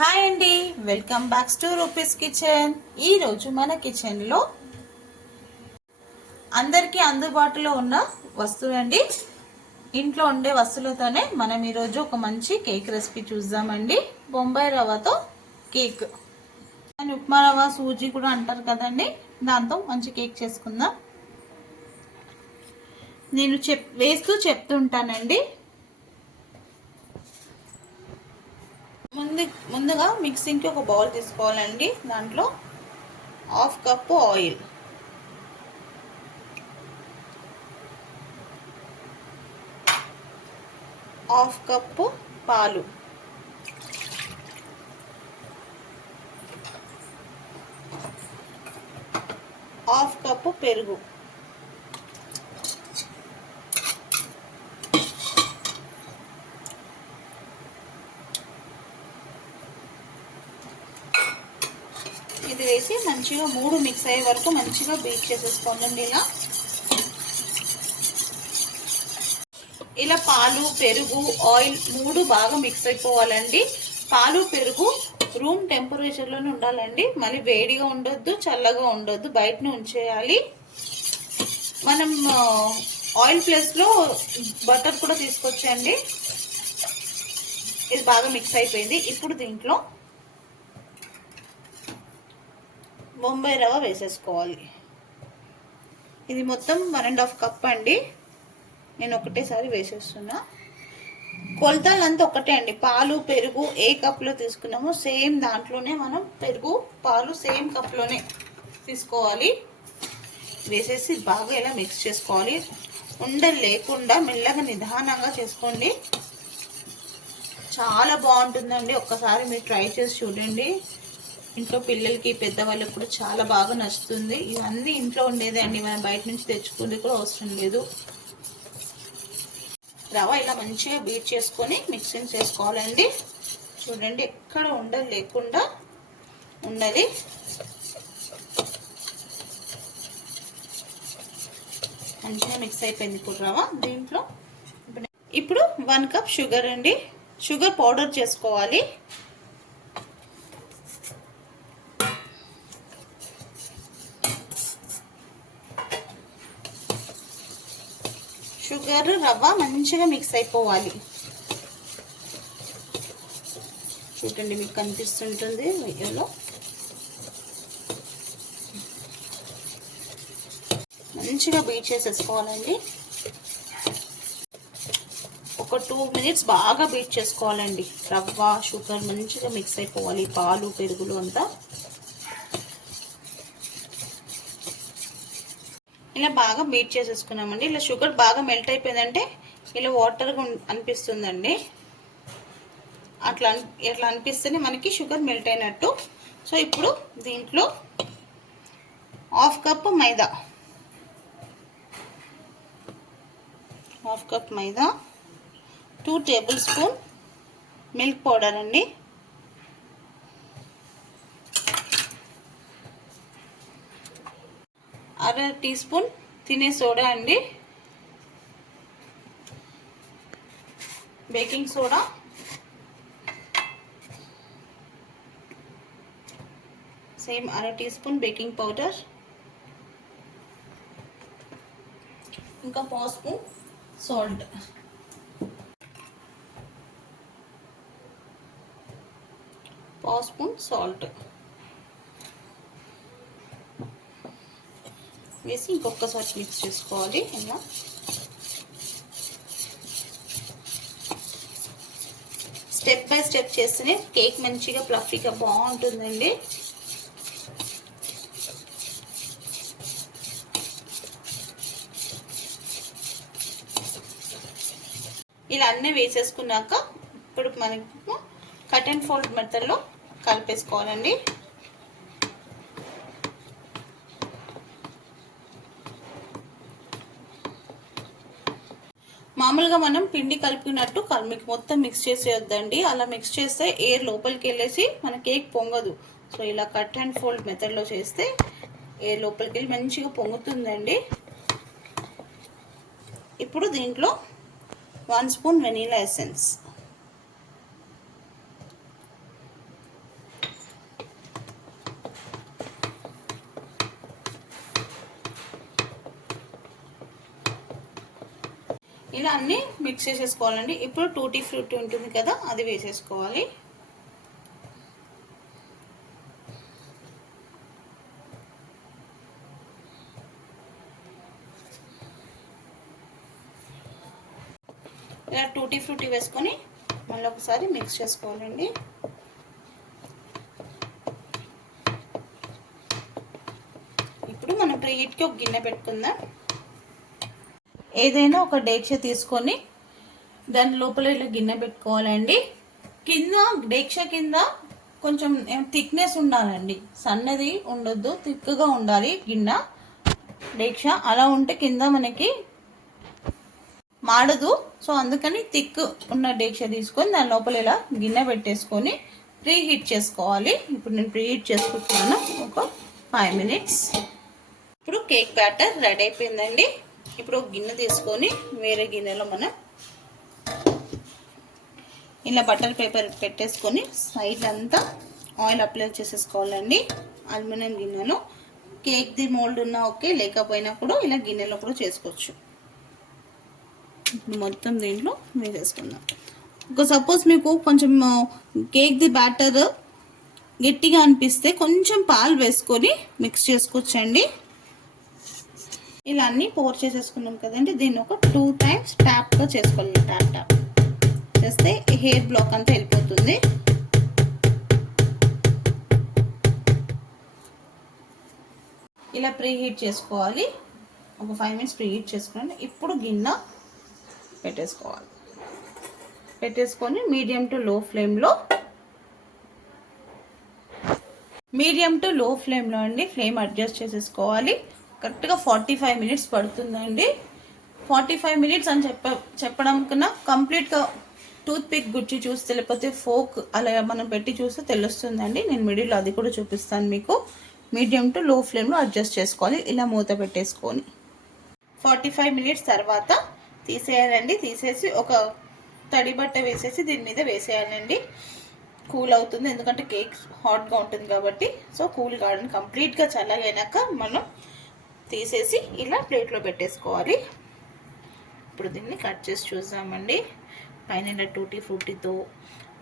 Hi అండి, welcome back to rupees kitchen. ఈరోజు మన కిచెన్లో అందరికీ అందుబాటులో ఉన్న వస్తువు అండి. ఇంట్లో ఉండే వస్తువులతోనే మనం ఈరోజు ఒక మంచి కేక్ రెసిపీ చూద్దామండి. బొంబాయి రవ్వతో కేక్, అని ఉప్మా రవ్వ సూజీ కూడా అంటారు కదండి. దాంతో మంచి కేక్ చేసుకుందాం. నేను వేస్తూ చెప్తుంటానండి. ముందుగా మిక్సింగ్కి ఒక బౌల్ తీసుకోవాలండి. దాంట్లో half cup oil, half cup పాలు, హాఫ్ కప్పు పెరుగు, ఇది వేసి మంచిగా మూడు మిక్స్ అయ్యే వరకు మంచిగా బీట్ చేసేసుకోండి. ఇలా పాలు, పెరుగు, ఆయిల్ మూడు బాగా మిక్స్ అయిపోవాలండి. పాలు, పెరుగు రూమ్ టెంపరేచర్లోనే ఉండాలండి. మళ్ళీ వేడిగా ఉండొద్దు, చల్లగా ఉండొద్దు, బయటనే ఉంచేయాలి. మనం ఆయిల్ ప్లేస్లో బటర్ కూడా తీసుకొచ్చండి. ఇది బాగా మిక్స్ అయిపోయింది. ఇప్పుడు దీంట్లో బొంబాయి రవ్వ వేసేసుకోవాలి. ఇది మొత్తం 1.5 కప్ అండి. నేను ఒకటేసారి వేసేస్తున్నా. కొలతలంతా ఒకటే అండి. పాలు, పెరుగు ఏ కప్లో తీసుకున్నామో సేమ్ దాంట్లోనే మనం పెరుగు, పాలు సేమ్ కప్లోనే తీసుకోవాలి. వేసేసి బాగా ఇలా మిక్స్ చేసుకోవాలి. ఉండలు లేకుండా మెల్లగా నిదానంగా చేసుకోండి. చాలా బాగుంటుందండి. ఒక్కసారి మీరు ట్రై చేసి చూడండి. ఇంట్లో పిల్లలకి, పెద్దవాళ్ళకి కూడా చాలా బాగా నచ్చుతుంది. ఇవన్నీ ఇంట్లో ఉండేదే అండి, మనం బయట నుంచి తెచ్చుకుంది కూడా అవసరం లేదు. రవ్వ ఇలా మంచిగా బీట్ చేసుకొని మిక్సింగ్ చేసుకోవాలండి. చూడండి, ఎక్కడ ఉండలు లేకుండా ఉన్నది. మంచిగా మిక్స్ అయిపోయింది ఇప్పుడు రవ్వ. దీంట్లో ఇప్పుడు 1 కప్ షుగర్ అండి. షుగర్ పౌడర్ చేసుకోవాలి. షుగర్, రవ్వ మంచిగా మిక్స్ అయిపోవాలి. చూడండి, మీకు కనిపిస్తుంటుంది వీడియోలో. మంచిగా బీట్ చేసేసుకోవాలండి. ఒక 2 మినిట్స్ బాగా బీట్ చేసుకోవాలండి. రవ్వ, షుగర్ మంచిగా మిక్స్ అయిపోవాలి. పాలు, పెరుగులు అంతా ఇలా బాగా బీట్ చేసేసుకున్నామండి. ఇలా షుగర్ బాగా మెల్ట్ అయిపోయిందంటే ఇలా వాటర్గా అనిపిస్తుందండి. ఎట్లా అనిపిస్తేనే మనకి షుగర్ మెల్ట్ అయినట్టు. సో ఇప్పుడు దీంట్లో హాఫ్ కప్ మైదా, 2 టేబుల్ స్పూన్ మిల్క్ పౌడర్ అండి, అర టీ స్పూన్ తినే సోడా అండి, బేకింగ్ సోడా, సేమ్ అర టీ స్పూన్ బేకింగ్ పౌడర్, ఇంకా పావు స్పూన్ సాల్ట్. వేసి ఇంకొకసారి మిక్స్ చేసుకోవాలి. ఇలా స్టెప్ బై స్టెప్ చేస్తేనే కేక్ మంచిగా ఫ్లఫీగా బాగుంటుందండి. ఇలా అన్నీ వేసేసుకున్నాక ఇప్పుడు మనకు కట్ అండ్ ఫోల్డ్ మెథడ్లో కలిపేసుకోవాలండి. మామూలుగా మనం పిండి కలిపినట్టు మొత్తం మిక్స్ చేసేయొద్దండి. అలా మిక్స్ చేస్తే ఎయిర్ లోపలికి వెళ్ళేసి మన కేక్ పొంగదు. సో ఇలా కట్ అండ్ ఫోల్డ్ మెథడ్లో చేస్తే ఎయిర్ లోపలికి వెళ్ళి మంచిగా పొంగుతుందండి. ఇప్పుడు దీంట్లో 1 స్పూన్ వెనీలా ఎసెన్స్, ఇలా అన్నీ మిక్స్ చేసేసుకోవాలండి. ఇప్పుడు టూటీ ఫ్రూటీ ఉంటుంది కదా, అది వేసేసుకోవాలి. ఇలా టూటీ ఫ్రూటీ వేసుకొని మళ్ళీ ఒకసారి మిక్స్ చేసుకోవాలండి. ఇప్పుడు మనం ప్రీహీట్కి ఒక గిన్నె పెట్టుకుందాం. ఏదైనా ఒక డేక్ష తీసుకొని దాని లోపల ఇలా గిన్నె పెట్టుకోవాలండి. కింద డేక్ష కింద కొంచెం థిక్నెస్ ఉండాలండి, సన్నది ఉండొద్దు, థిక్గా ఉండాలి గిన్నె డేక్ష. అలా ఉంటే కింద మనకి మాడదు. సో అందుకని థిక్ ఉన్న డేక్ష తీసుకొని దాని లోపల ఇలా గిన్నె పెట్టేసుకొని ప్రీహీట్ చేసుకోవాలి. ఇప్పుడు నేను ప్రీహీట్ చేసుకుంటున్నాను ఒక 5 మినిట్స్. ఇప్పుడు కేక్ బ్యాటర్ రెడీ అయిపోయిందండి. ఇప్పుడు గిన్నె తీసుకొని వేరే గిన్నెలో మనం ఇలా బటర్ పేపర్ పెట్టేసుకొని సైడ్ అంతా ఆయిల్ అప్లై చేసేసుకోవాలండి. అల్యూమినియం గిన్నెలో కేక్ది మోల్డ్ ఉన్నా ఓకే, లేకపోయినా కూడా ఇలా గిన్నెలో కూడా చేసుకోవచ్చు. మొత్తం దీంట్లో వేసేసుకుందాం. ఒక సపోజ్ మీకు కొంచెం కేక్ది బ్యాటర్ గట్టిగా అనిపిస్తే కొంచెం పాలు వేసుకొని మిక్స్ చేసుకోవచ్చండి. ఇలా అన్నీ పోర్ చేసేసుకున్నాం కదండి. దీన్ని ఒక 2 టైమ్స్ ట్యాప్గా చేసుకోవాలి. ట్యాప్ చేస్తే హెయిర్ బ్లాక్ అంతా వెళ్ళిపోతుంది. ఇలా ప్రీహీట్ చేసుకోవాలి. ఒక 5 మినిట్స్ ప్రీహీట్ చేసుకోండి. ఇప్పుడు గిన్నె పెట్టేసుకోవాలి. పెట్టేసుకొని మీడియం టు లో ఫ్లేమ్లో అండి ఫ్లేమ్ అడ్జస్ట్ చేసేసుకోవాలి. కరెక్ట్గా 45 మినిట్స్ పడుతుందండి. 45 మినిట్స్ అని చెప్పడం కన్నా కంప్లీట్గా టూత్ పిక్ గుచ్చి చూస్తే, లేకపోతే ఫోక్ అలా మనం పెట్టి చూస్తే తెలుస్తుందండి. నేను మిడిల్లో అది కూడా చూపిస్తాను మీకు. మీడియం టు లో ఫ్లేమ్లో అడ్జస్ట్ చేసుకోవాలి. ఇలా మూత పెట్టేసుకొని 45 మినిట్స్ తర్వాత తీసేయాలండి. తీసేసి ఒక తడి బట్ట వేసేసి దీని మీద వేసేయాలండి. కూల్ అవుతుంది, ఎందుకంటే కేక్ హాట్గా ఉంటుంది కాబట్టి. సో కూల్ కావడానికి కంప్లీట్గా చల్లగైనాక మనం తీసేసి ఇలా ప్లేట్లో పెట్టేసుకోవాలి. ఇప్పుడు దీన్ని కట్ చేసి చూద్దామండి. పైన ఇలా టూటీ ఫ్రూటీతో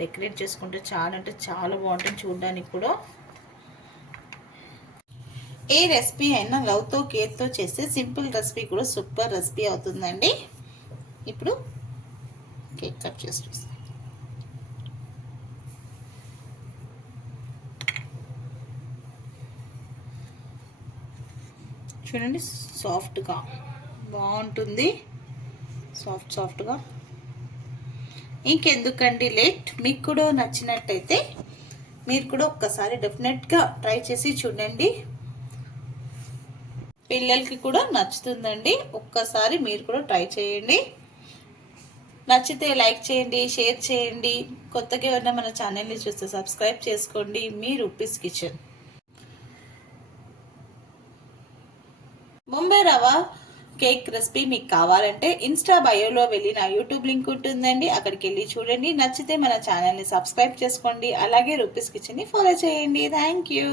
డెకరేట్ చేసుకుంటే చాలా అంటే చాలా బాగుంటుంది చూడడానికి కూడా. ఏ రెసిపీ అయినా లవ్తో కేర్తో చేస్తే సింపుల్ రెసిపీ కూడా సూపర్ రెసిపీ అవుతుందండి. ఇప్పుడు కేక్ కట్ చేసి చూస్తాం. చూడండి, సాఫ్ట్గా బాగుంటుంది, సాఫ్ట్గా. ఇంకెందుకండి లేట్, మీకు కూడా నచ్చినట్టయితే మీరు కూడా ఒక్కసారి డెఫినెట్గా ట్రై చేసి చూడండి. పిల్లలకి కూడా నచ్చుతుందండి. ఒక్కసారి మీరు కూడా ట్రై చేయండి. నచ్చితే లైక్ చేయండి, షేర్ చేయండి. కొత్తగా ఎవరైనా మన ఛానల్ని చూస్తే సబ్స్క్రైబ్ చేసుకోండి. మీ రూపీస్ కిచెన్. బొంబాయి రవ్వ కేక్ రెసిపీ మీకు కావాలంటే ఇన్స్టా బయోలో వెళ్ళి నా యూట్యూబ్ లింక్ ఉంటుందండి, అక్కడికి వెళ్ళి చూడండి. నచ్చితే మన ఛానల్ని సబ్స్క్రైబ్ చేసుకోండి. అలాగే రూపీస్ కిచెన్ని ఫాలో చేయండి. Thank you.